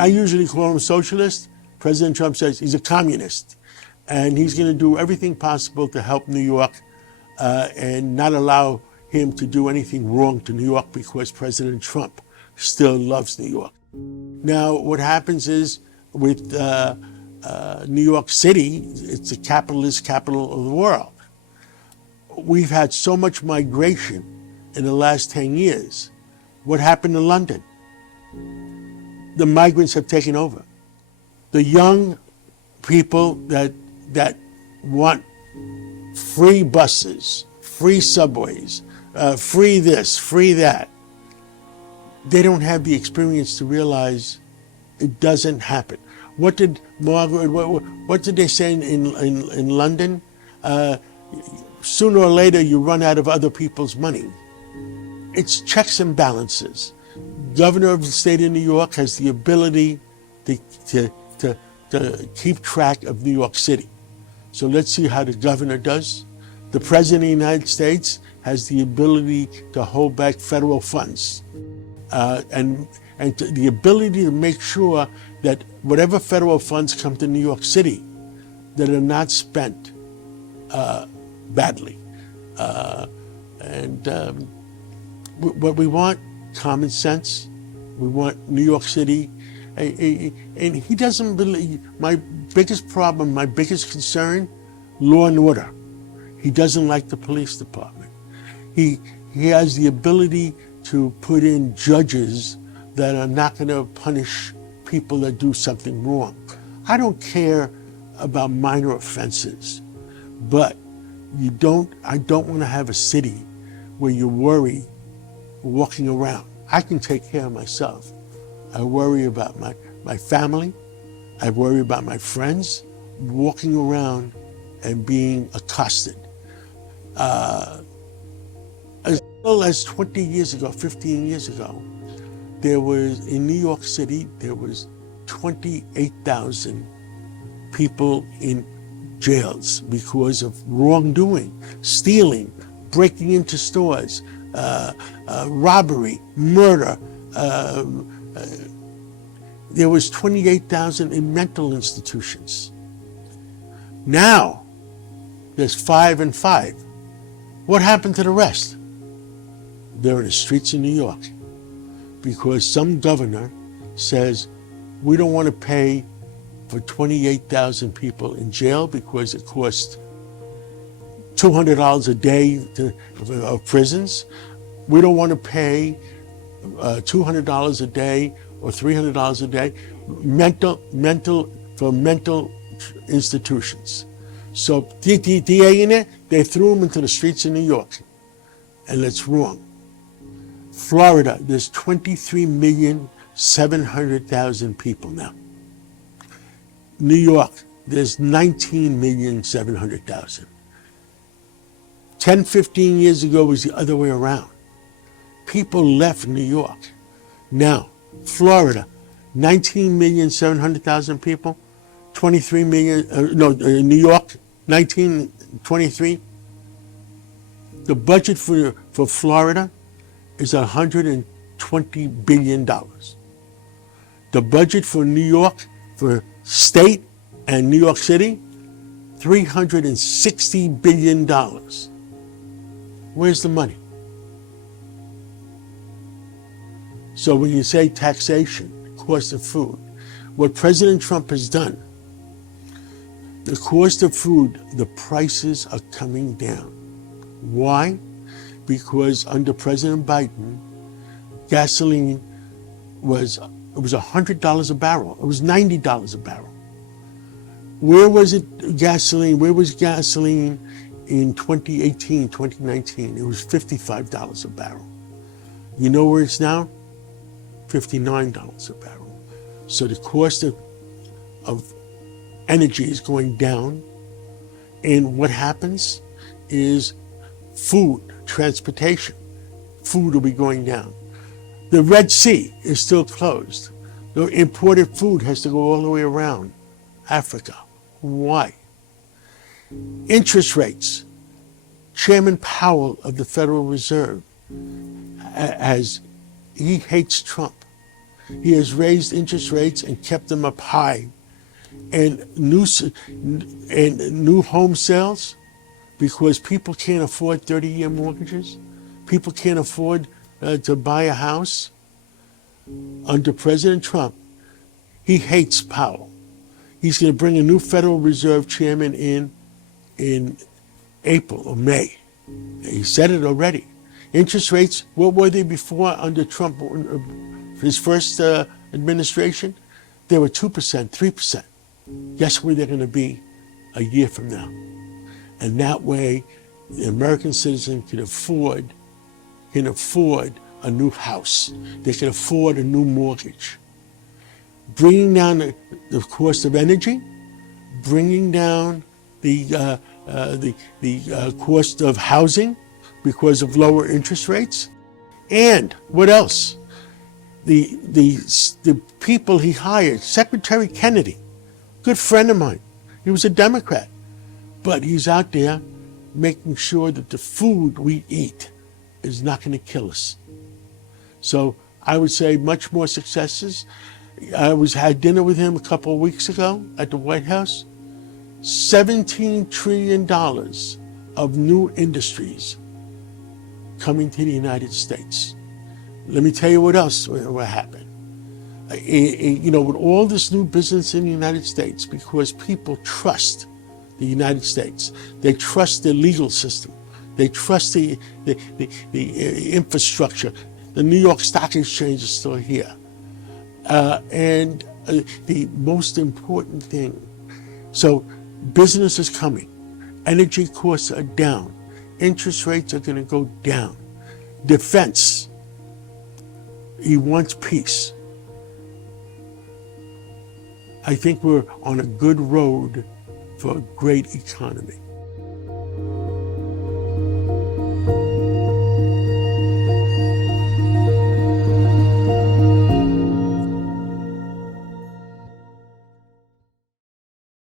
I usually call him a socialist. President Trump says he's a communist. And he's going to do everything possible to help New York and not allow him to do anything wrong to New York because President Trump still loves New York. Now, what happens is with New York City, it's the capitalist capital of the world. We've had so much migration in the last 10 years. What happened in London? The migrants have taken over. The young people that want free buses, free subways, free this, free that, they don't have the experience to realize it doesn't happen. What did they say in London? Sooner or later, you run out of other people's money. It's checks and balances. Governor of the state of New York has the ability to keep track of New York City. So let's see how the governor does. The President of the United States has the ability to hold back federal funds and the ability to make sure that whatever federal funds come to New York City, that are not spent badly. What we want, common sense. We want New York City. And he doesn't believe, my biggest problem, my biggest concern, law and order. He doesn't like the police department. He has the ability to put in judges that are not going to punish people that do something wrong. I don't care about minor offenses, but I don't want to have a city where you worry walking around. I can take care of myself. I worry about my family. I worry about my friends walking around and being accosted. As little as 20 years ago, 15 years ago, in New York City, there was 28,000 people in jails because of wrongdoing, stealing, breaking into stores, robbery, murder. There was 28,000 in mental institutions. Now, there's 5 and 5. What happened to the rest? They're in the streets of New York because some governor says, we don't want to pay for 28,000 people in jail because it costs $200 a day of prisons. We don't want to pay $200 a day or $300 a day for mental institutions. So they threw them into the streets of New York, and that's wrong. Florida, there's 23,700,000 people now. New York, there's 19,700,000. 10, 15 years ago, it was the other way around. People left New York. Now, Florida, 19,700,000 people, 23 million, New York, 23. The budget for Florida is $120 billion. The budget for New York, for state and New York City, $360 billion. Where's the money? So when you say taxation, cost of food, what President Trump has done, the cost of food, the prices are coming down. Why? Because under President Biden, gasoline was $100 a barrel. It was $90 a barrel. Where was gasoline in 2018, 2019? It was $55 a barrel. You know where it's now? $59 a barrel. So the cost of energy is going down. And what happens is food, transportation, food will be going down. The Red Sea is still closed. The imported food has to go all the way around Africa. Why? Interest rates. Chairman Powell of the Federal Reserve, he hates Trump. He has raised interest rates and kept them up high. And new home sales, because people can't afford 30-year mortgages. People can't afford to buy a house. Under President Trump, he hates Powell. He's going to bring a new Federal Reserve chairman in April or May. He said it already. Interest rates, what were they before under Trump, his first administration? They were 2%, 3%. Guess where they're going to be a year from now? And that way, the American citizen can afford a new house. They can afford a new mortgage. Bringing down the cost of energy, bringing down the cost of housing because of lower interest rates, and what else? The people he hired, Secretary Kennedy, good friend of mine. He was a Democrat, but he's out there making sure that the food we eat is not going to kill us. So I would say much more successes. I had dinner with him a couple of weeks ago at the White House. $17 trillion of new industries coming to the United States. Let me tell you what else will happen. With all this new business in the United States, because people trust the United States, they trust the legal system, they trust the infrastructure. The New York Stock Exchange is still here. And the most important thing, so business is coming, energy costs are down, interest rates are going to go down. Defense, he wants peace. I think we're on a good road for a great economy.